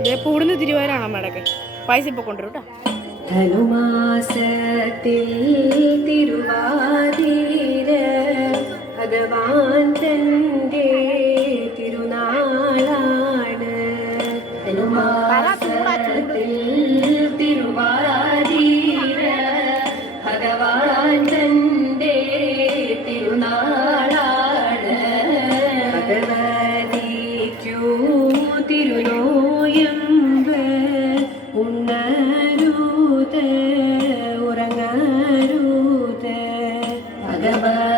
ഇതേപ്പോ ഇവിടുന്ന് തിരുവാരാണ് അമ്മയുടെയൊക്കെ പൈസ ഇപ്പൊ കൊണ്ടുവരും ധനുമാസത്തിൽ തിരുവാതിര ഭഗവാൻ തന്നെ Bye-bye.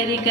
வருக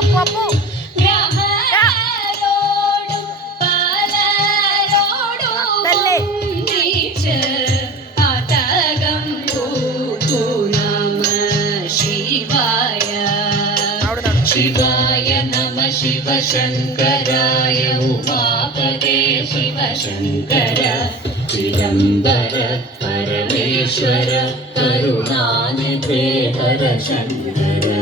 അപ്പു അപ്പു. ശിവായ നമ ശിവശങ്കരായ ഉമാപദേ ശിവശങ്കര ചിദംബര പരമേശ്വര കരുണാനിധേ ശങ്കര